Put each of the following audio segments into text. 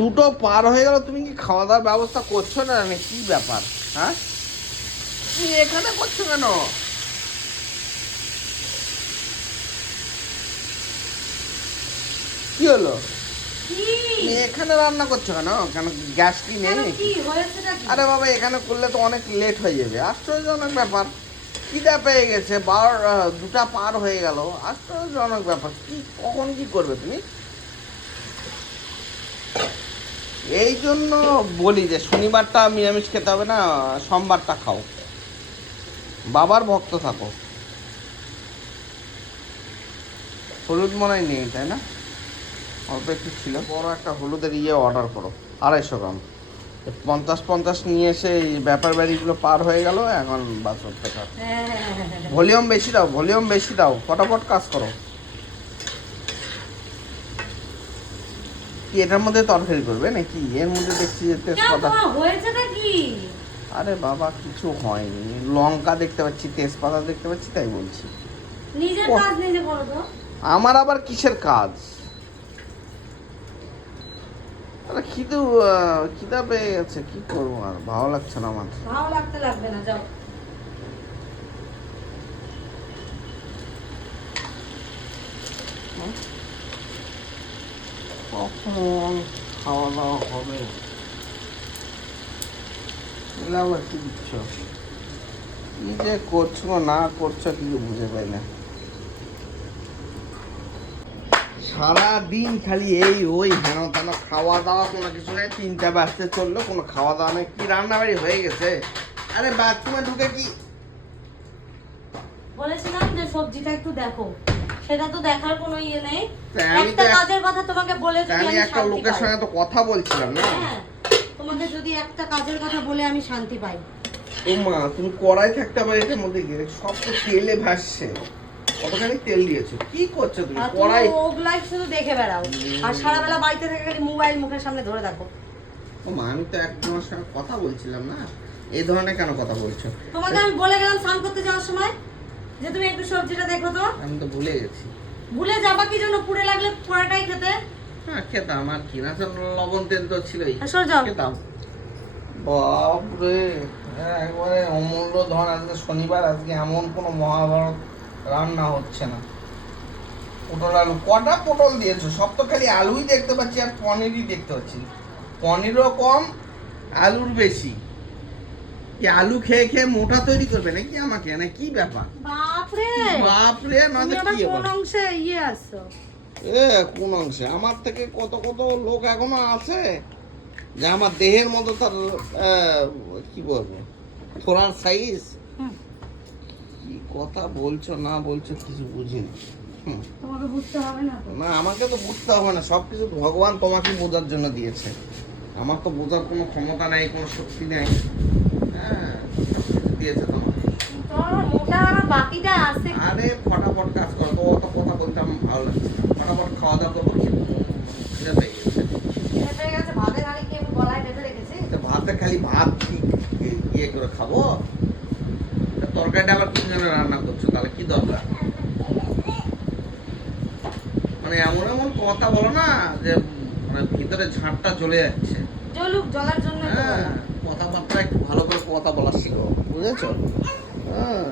দুটো পার হয়ে গেল তুমি কি খাওয়া দাওয়ার ব্যবস্থা করছ না? না কি ব্যাপার? হ্যাঁ? তুমি এখানে করছ কেন? কি হলো? এখানে রান্না করছ কেন? কেন গ্যাস কি নেই? আরে বাবা এখানে করলে তো অনেক লেট হয়ে যাবে। আশ্চর্যজনক ব্যাপার। খিদা পেয়ে গেছে বার দুটা পার হয়ে গেল। আশ্চর্যজনক ব্যাপার। কি কখন কি করবে তুমি? এই জন্য বলি যে শনিবারটা নিরামিষ খেতে হবে না, সোমবারটা খাও। বাবার ভক্ত থাকো। হলুদ মনে হয় নেই, তাই না? অল্প একটু ছিল। বড় একটা হলুদের ইয়ে অর্ডার করো, আড়াইশো গ্রাম। পঞ্চাশ পঞ্চাশ নিয়ে এসে এই ব্যাপার বাড়িগুলো পার হয়ে গেল, এখন হ্যাঁ। ভলিউম বেশি দাও, ভলিউম বেশি দাও, ফটাফট কাজ করো। কি এটার মধ্যে তরকারি করবে নাকি? এর মধ্যে দেখছি যে তেজপাতা। আরে বাবা কিছু হয়নি। লঙ্কা দেখতে পাচ্ছি তেজপাতা দেখতে পাচ্ছি তাই বলছি। নিজের কাজ নিজে করো তো। আমার আবার কিসের কাজ? আরে খিদু খিদা পেয়ে গেছে কি করব আর? ভালো লাগছে না আমার। ভালো লাগতে লাগবে না যাও। দিচ্ছ যে করছ না করছ বুঝে পাই না সারা দিন খালি এই ওই হেন তেন খাওয়া দাওয়া কোনো কিছু নেই, তিনটা বাজতে চলল, কোনো খাওয়া দাওয়া নেই, কি রান্না বাড়ি হয়ে গেছে? আরে বাথরুমে ঢুকে কি? বলেছিলাম যে সবজিটা একটু দেখো। সেটা তো দেখার কোনো ইয়ে নেই। একটা কাজের কথা তোমাকে বলে যদি আমি একটা লোকের সঙ্গে তো কথা বলছিলাম না? হ্যাঁ তোমাকে যদি একটা কাজের কথা বলে আমি শান্তি পাই। ও মা তুমি কড়াই থাকতে আবার এটার মধ্যে গিয়ে। সব তো তেলে ভাসছে। কতখানি তেল দিয়েছ? কি করছ তুমি? কড়াই ওগুলাই শুধু দেখে বেড়াও। আর সারাবেলা বাড়িতে থেকে খালি মোবাইল মুখের সামনে ধরে থাকো। ও মা আমি তো এক তোমার সঙ্গে কথা বলছিলাম না। এই ধরনের কেন কথা বলছো? তোমাকে আমি বলে গেলাম স্নান করতে যাওয়ার সময়। যে তুমি একটু সবজিটা দেখো তো। আমি তো ভুলে গেছি। ভুলে যাবা কি জন্য পুড়ে লাগলে পোড়াটাই খেতে। হ্যাঁ খেতাম আর কি না লবণ তেল তো ছিলই। আর সরে যাও। খেতাম। বাপরে হ্যাঁ, একবারে অমূল্য ধন আজকে শনিবার আজকে এমন কোনো মহাভারত রান্না হচ্ছে না। পটল আলু কটা পটল দিয়েছ? সব তো খালি আলুই দেখতে পাচ্ছি আর পনিরই দেখতে পাচ্ছি। পনিরও কম আলুর বেশি। কি আলু খেয়ে খেয়ে মোটা তৈরি করবে নাকি আমাকে? না কি ব্যাপার? বাপরে! বাপরে না তুমি তো আবার কি কোন অংশে ইয়ে আসছো এ কোন অংশে? আমার থেকে কত কত লোক এখনও আছে যে আমার দেহের মতো তার কি বলব থোড়ার সাইজ? কি কথা বলছো না বলছো কিছু বুঝিনি। হুম। তোমাকে বুঝতে হবে না না আমাকে তো বুঝতে হবে না সব কিছু ভগবান তোমাকে বোঝার জন্য দিয়েছে। আমার তো বোঝার কোনো ক্ষমতা নেই কোনো শক্তি নেই। দিয়েছে তোমাকে আর বাকিটা আছে। আরে ফটাফট কাজ করো। তো অত কথা বলতে ভালো লাগছে ফটাফট খাওয়া দাওয়া করব খিদে পেয়ে গেছে। ভাতে খালি ভাত ইয়ে করে খাব? তরকারিটা আবার কি জন্য রান্না করছ? তাহলে কি দরকার? মানে এমন এমন কথা বলো না যে মানে ভিতরে ঝাঁটটা জ্বলে যাচ্ছে। জলুক জলার জন্য হ্যাঁ কথাবার্তা একটু ভালো করে কথা বলা শিখো। বুঝেছ? হ্যাঁ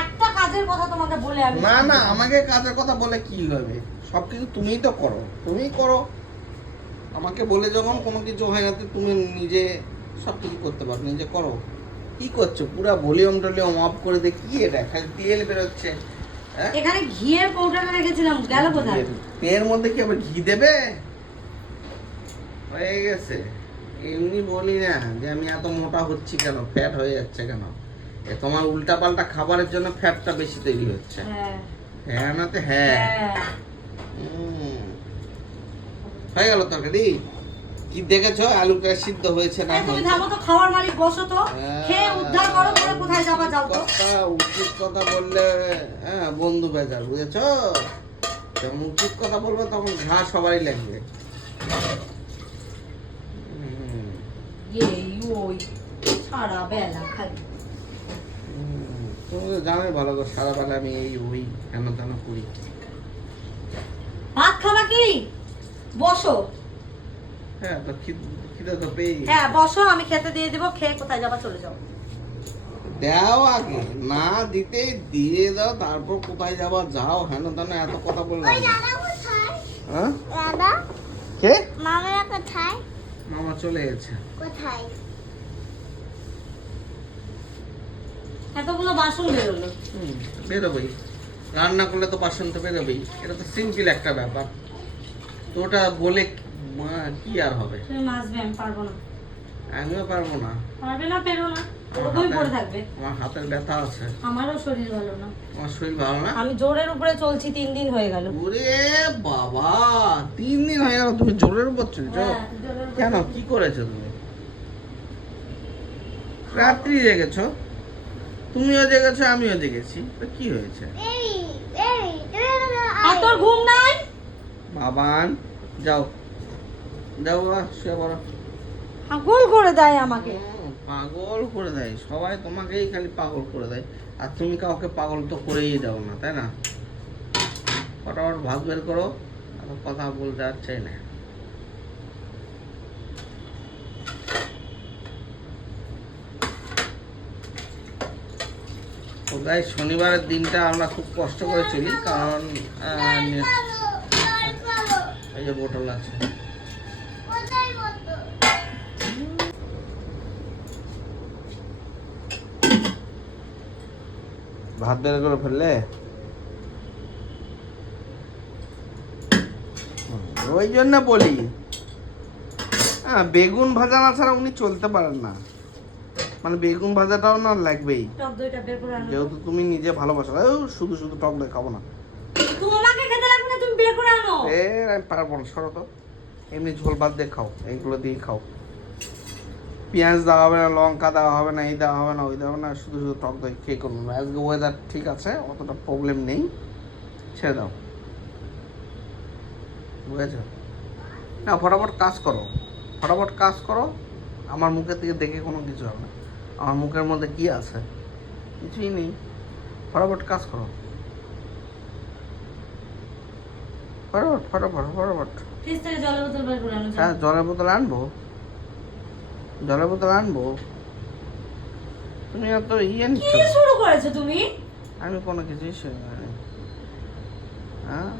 একটা কাজের কথা তোমাকে বলে আমি না না আমাকে কাজের কথা বলে কি হবে সব কিছু তুমিই তো করো। তুমিই করো। আমাকে বলে যখন কোনো কিছু হয় না তুমি নিজে সব কিছু করতে পারো নিজে করো। কি করছ? পুরো ভলিউম টলিউম অফ করে দিয়ে কি এটা? খালি তেল বেরোচ্ছে হ্যাঁ? এখানে ঘিয়ের কৌটাটা রেখেছিলাম গেল কোথায়? এর মধ্যে কি আবার ঘি দেবে? হয়ে গেছে। এমনি বলি না যে আমি এত মোটা হচ্ছি কেন? ফ্যাট হয়ে যাচ্ছে কেন? তোমার উল্টা পাল্টা খাবারের জন্য ফ্যাটটা বেশি তৈরি হচ্ছে। হ্যাঁ। হ্যাঁ না তো? হ্যাঁ। হ্যাঁ। হয়ে গেল তরকারি? কি দেখেছ? আলুটা সিদ্ধ হয়েছে না তুমি? থামো তো খাওয়ার মালিক বসো তো। হ্যাঁ। খেয়ে উদ্ধার করো করে কোথায় যাবা যাও তো। কথা উচিত কথা বললে হ্যাঁ বন্ধু বেজার বুঝেছ? যখন উচিত কথা বলবে তখন ঘা সবারই লাগবে হুম, সারা বেলা খালি। তুমি তো জানোই ভালো করে সারা বেলা আমি এই ওই হেন তেন করি ভাত খাবা কি? বসো। হ্যাঁ তো খিদে তো পেয়ে হ্যাঁ বসো আমি খেতে দিয়ে দিব খেয়ে কোথায় যাবা চলে যাও। দাও আগে না দিতে দিয়ে দাও তারপর কোথায় যাবা যাও হেন তেন এত কথা বললাম ওই দাদা কোথায়? হ্যাঁ? দাদা? কে? কোথায়? মামা চলে গেছে। কোথায়? এতগুলো বাসন বেরোলো। বেরোবেই। রান্না করলে তো বাসন তো বেরোবেই। এটা তো সিম্পল একটা ব্যাপার। তো ওটা বলে কি আর হবে? মাছবে আমি পারব না। আমিও পারব না। পারবে না পেরো না। ওরকমই পড়ে থাকবে। আমার হাতের ব্যথা আছে। আমারও শরীর ভালো না। আমার শরীর ভালো না? আমি জোরের উপরে চলছি তিন দিন হয়ে গেল। ওরে বাবা! তিন দিন হয়ে গেল তুমি জোরের উপর চলছো? হ্যাঁ, কেন? কি করেছ তুমি? রাত্রি জেগেছো? তুমিও দেখেছ আমিও দেখেছি তো কি হয়েছে? এই এই তুমি আর তোর ঘুম নাই? বাবান যাও। যাও বাবা শুয়ে পড়ো। পাগল করে দেয় আমাকে। পাগল করে দেয়। সবাই তোমাকেই খালি পাগল করে দেয়। আর তুমি কাউকে পাগল তো করেই দাও না তাই না? ফটাফট ভাত বের করো আর কথা বলতে আর চাই না। তো গাই শনিবারের দিনটা আমরা খুব কষ্ট করে চলি, কারণ এই যে বোতল আছে। ভাত বের করে ফেললে? ওই জন্য বলি হ্যাঁ বেগুন ভাজা না ছাড়া উনি চলতে পারেন না। মানে বেগুন ভাজাটাও না লাগবেই। যেহেতু তুমি নিজে ভালোবাসো শুধু শুধু টক দই খাব না। তোমাকে খেতে লাগবে না তুমি বের করে আনো। এ আমি পারব না সরো তো। এমনি ঝোল ভাত দিয়ে খাও এইগুলো দিয়ে খাও। পেঁয়াজ দেওয়া হবে না লঙ্কা দেওয়া হবে না এই দেওয়া হবে না ওই দেওয়া হবে না শুধু শুধু টক দই খেয়ে করুন আজকে ওয়েদার ঠিক আছে অতটা প্রবলেম নেই। ছেড়ে দাও। বুঝেছ? না ফটাফট কাজ করো। ফটাফট কাজ করো আমার মুখের থেকে দেখে কোনো কিছু হবে না। আমার মুখের মধ্যে কি আছে? কিছুই নেই। ফটাফট কাজ করো। ফটাফট ফটাফট ফটাফট। হ্যাঁ জলের বোতল আনব। জলের বোতল আনব। তুমি এত ইয়ে নিচ্ছ শুরু করেছ তুমি? আমি কোনো কিছুই শুনি। হ্যাঁ?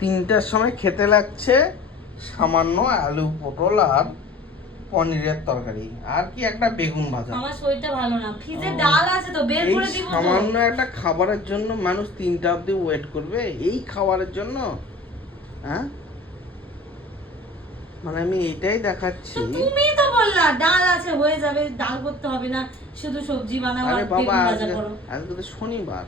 তিনটার সময় খেতে লাগছে সামান্য আলু পটল আর পনিরের তরকারি। আর কি একটা বেগুন ভাজা। আমার শরীরটা ভালো না। ফ্রিজে ডাল আছে তো বের করে দিব সামান্য একটা খাবারের জন্য মানুষ তিনটা অবধি ওয়েট করবে? এই খাবারের জন্য? হ্যাঁ? মানে আমি এটাই দেখাচ্ছি। তুমি তো বললা ডাল আছে হয়ে যাবে ডাল করতে হবে না। শুধু সবজি বানাও আর বাবা বেগুন ভাজা করো। আজকে তো শনিবার।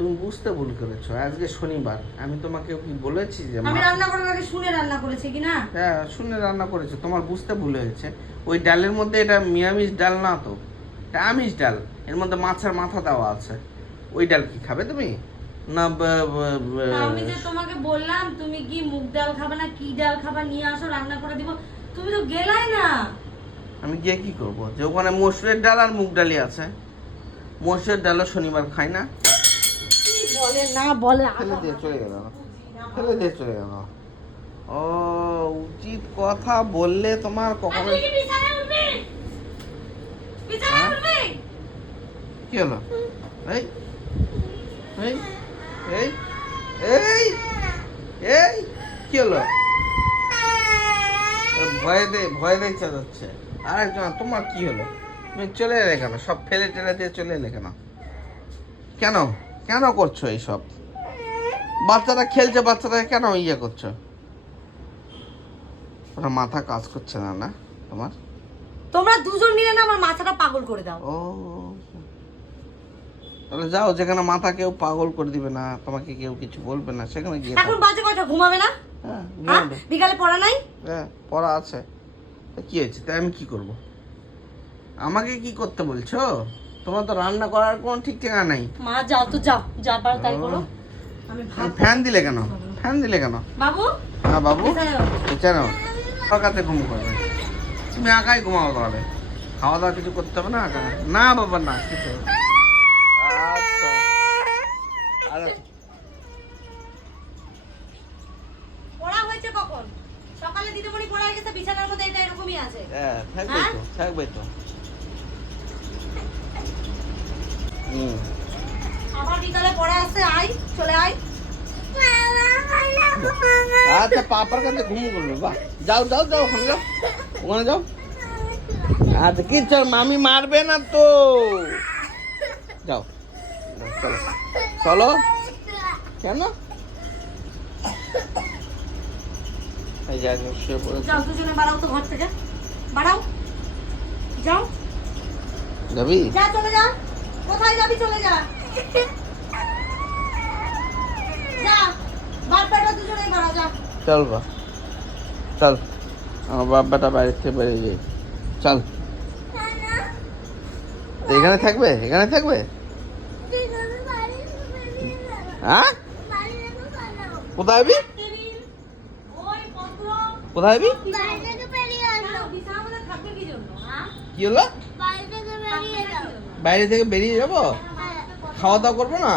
তুমি বুঝতে ভুল করেছ। আজকে শনিবার। আমি তোমাকে কি বলেছি যে আমি রান্না করার আগে শুনে রান্না করেছি কি না? হ্যাঁ শুনে রান্না করেছ। তোমার বুঝতে ভুল হয়েছে। ওই ডালের মধ্যে এটা মিয়ামিষ ডাল না তো? এটা আমিষ ডাল। এর মধ্যে মাছের মাথা দেওয়া আছে। ওই ডাল কি খাবে তুমি? না আমি যে তোমাকে বললাম তুমি কি মুগ ডাল খাবে না কি ডাল খাবা নিয়ে আসো রান্না করে দিব। তুমি তো গেলাই না। আমি গিয়ে কি করব? যে ওখানে মসুরের ডাল আর মুগ ডালই আছে। মসুরের ডালও শনিবার খাই না। বলে না বলে ফেলে দিয়ে চলে গেল ফেলে দিয়ে চলে গেল। ও উচিত কথা বললে তোমার কখনো কি হ্যাঁ? কি হলো? এই এই এই এই এই কি হলো? ভয়ে দে ভয়ে দিয়ে চালাচ্ছে আরেকজন তোমার কি হলো? তুমি চলে এলে কেন? সব ফেলে টেলে দিয়ে চলে এলে কেন? কেন? কেন করছ এইসব? বাচ্চারা খেলছে বাচ্চারা কেন ইয়ে করছ? ওরা মাথা কাজ করছে না না? তোমার? তোমরা দুজন মিলে না আমার মাথাটা পাগল করে দাও। ও তাহলে যাও যেখানে মাথা কেউ পাগল করে দিবে না তোমাকে কেউ কিছু বলবে না সেখানে গিয়ে এখন বাজে কয়টা ঘুমাবে না? হ্যাঁ হ্যাঁ ঘুমাবে। বিকালে পড়া নাই? হ্যাঁ পড়া আছে। তা কি হয়েছে? তাই আমি কি করব? আমাকে কি করতে বলছো? তোমার তো রান্না করার কোন ঠিক ঠিকানা নাই। মা যাও তো যাও। যা পারো তাই করো। আমি ফ্যান দিলে কেন? ফ্যান দিলে কেন? বাবু? হ্যাঁ বাবু। এছাড়াও সকাতে ঘুম করবে। তুমি একাই ঘুমাও তাহলে। খাওয়া দাওয়া কিছু করতে হবে না একা? না বাবা না কিছু আচ্ছা। আচ্ছা পড়া হয়েছে কখন? সকালে দিদিমণি পড়া গেছে বিছানার মধ্যে এটা এরকমই আছে। হ্যাঁ থাকবে হ্যাঁ? তো থাকবে তো। আবার বিকালে চলে আয়। আচ্ছা পাপার কাছে ঘুমু করবে বাহ। যাও যাও যাও ওখানে যাও। ওখানে যাও। আচ্ছা কি চল মামি মারবে না তো? যাও। চলো। চলো। কেন? যাও দুজনে বাড়াও তো ঘর থেকে। বাড়াও। যাও। যাবি? যা চলে যা। কোথায় যাবি চলে যা। যা বাপ বেটা দুজনেই বাড়াও যা। চল বা। চল আমার বাবাটা বাড়ির থেকে বেরিয়ে যাই। চল। এখানে থাকবে? এখানে থাকবে? হ্যাঁ? কোথায় যাবি? কোথায় যাবি? কি হ্যাঁ হলো? বাইরে থেকে বেরিয়ে যাব? খাওয়া দাওয়া করব না?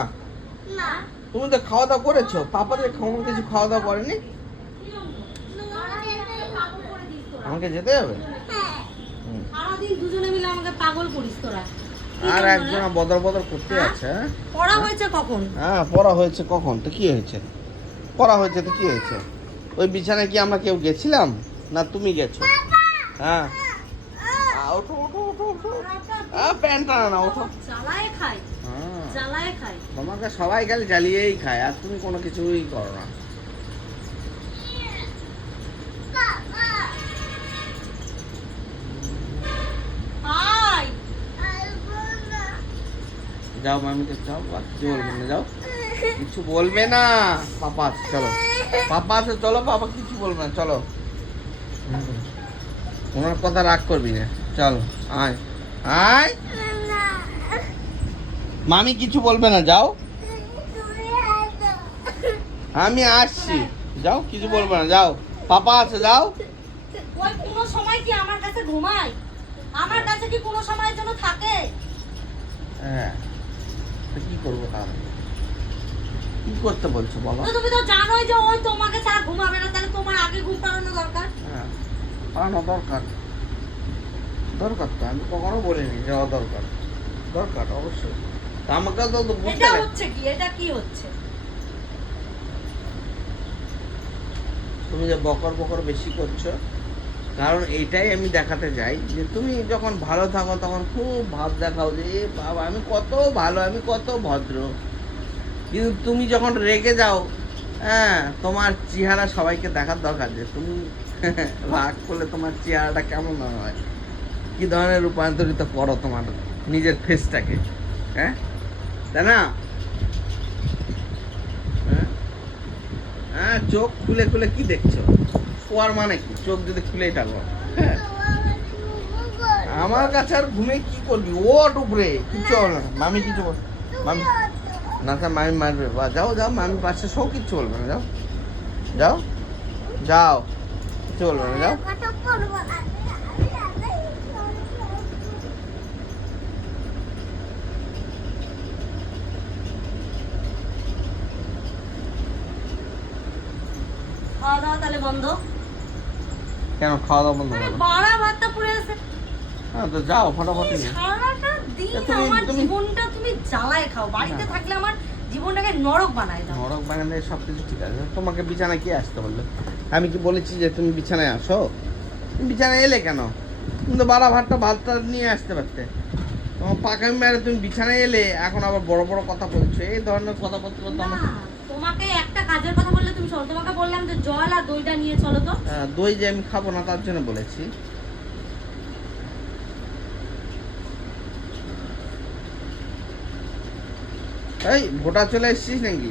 তুমি তো খাওয়া দাওয়া করেছ। পাপা তো খাওয়া কিছু খাওয়া দাওয়া করেনি। আমাকে যেতে হবে? দুজনে মিলে আমাকে পাগল করিস তোরা। আর? একজন বদর বদর করতে হ্যাঁ? আছে হ্যাঁ? পড়া হয়েছে কখন? হ্যাঁ পড়া হয়েছে কখন? তো কি হয়েছে? পড়া হয়েছে তো কি হয়েছে? ওই বিছানায় কি আমরা কেউ গেছিলাম? না তুমি গেছো? হ্যাঁ। ওঠো প্যান্ট টানা না ওঠো জ্বালায় খাই হ্যাঁ। জ্বালায় তোমাকে সবাই খালি জ্বালিয়েই খায় আর তুমি কোনো কিছুই করো না। যাও মামিকে যাও আর কিছু বলবে না যাও। কিছু বলবে না। পাপা আছে চলো। পাপা আছে চলো পাপা কিছু বলবে না চলো। ওনার কথা রাগ করবি না। চল আয়। আয় মামি কিছু বলবে না যাও। আমি আসছি। যাও কিছু বলবে না যাও। পাপা আছে যাও। ওই কোনো সময় কি আমার কাছে ঘুমায়? আমার কাছে কি কোনো সময়ের জন্য থাকে? হ্যাঁ। কি করব তাহলে? কি করতে বলছো বলো? তুমি তো জানোই যে ওই তোমাকে ছাড়া ঘুমাবে না তাহলে তোমার আগে ঘুম পাড়ানো দরকার। হ্যাঁ পালানো দরকার। দরকার তো আমি কখনো বলিনি যাওয়া দরকার। দরকার অবশ্যই। আমাকে তো বুঝতে এটা হচ্ছে কি? এটা কি হচ্ছে? তুমি যে বকর বকর বেশি করছ কারণ এইটাই আমি দেখাতে চাই যে তুমি যখন ভালো থাকো তখন খুব ভাব দেখাও যে বাবা আমি কত ভালো আমি কত ভদ্র। কিন্তু তুমি যখন রেগে যাও হ্যাঁ তোমার চেহারা সবাইকে দেখার দরকার যে তুমি রাগ করলে তোমার চেহারাটা কেমন হয়? কি ধরনের রূপান্তরিত করো তোমার নিজের ফেসটাকে হ্যাঁ? তাই না? হ্যাঁ? হ্যাঁ চোখ খুলে খুলে কি দেখছ? শোয়ার মানে কি? চোখ যদি খুলেই থাকো হ্যাঁ। আমার কাছে আর ঘুমে কি করবি? ওট উপরে। কিচ্ছু হবে না। মামি কিছু মামি। না স্যার মামি মারবে। বা, যাও যাও, মামি পাশে শো কিচ্ছু বলবে না। যাও। যাও। যাও। কিচ্ছু বলবে না। যাও খাওয়া দাওয়া তাহলে বন্ধ? কেন খাওয়া দাওয়া বন্ধ আরে বাড়া ভাতটা আছে। হ্যাঁ তো যাও ফটাফটি সারাটা দিন আমার জীবনটা তুমি জ্বালায় খাও। বাড়িতে হ্যাঁ। থাকলে আমার জীবনটাকে নরক বানায় দাও। নরক বাগানে সব কিছু ঠিক আছে। তোমাকে বিছানায় কে আসতে বলল? আমি কি বলেছি যে তুমি বিছানায় আসো? বিছানায় এলে কেন? তুমি তো বারা ভাতটা ভাতটা নিয়ে আসতে পারতে। তোমার পাকামি মেরে তুমি বিছানায় এলে এখন আবার বড় বড় কথা বলছো। এই ধরনের কথা বলতে বলতে তোমাকে একটা কাজের কথা বললে তুমি শোনো তোমাকে বললাম যে জল আর দইটা নিয়ে চলো তো। দই যে আমি খাব না, তার জন্য বলেছি। এই, ভোটা চলে এসেছিস নাকি?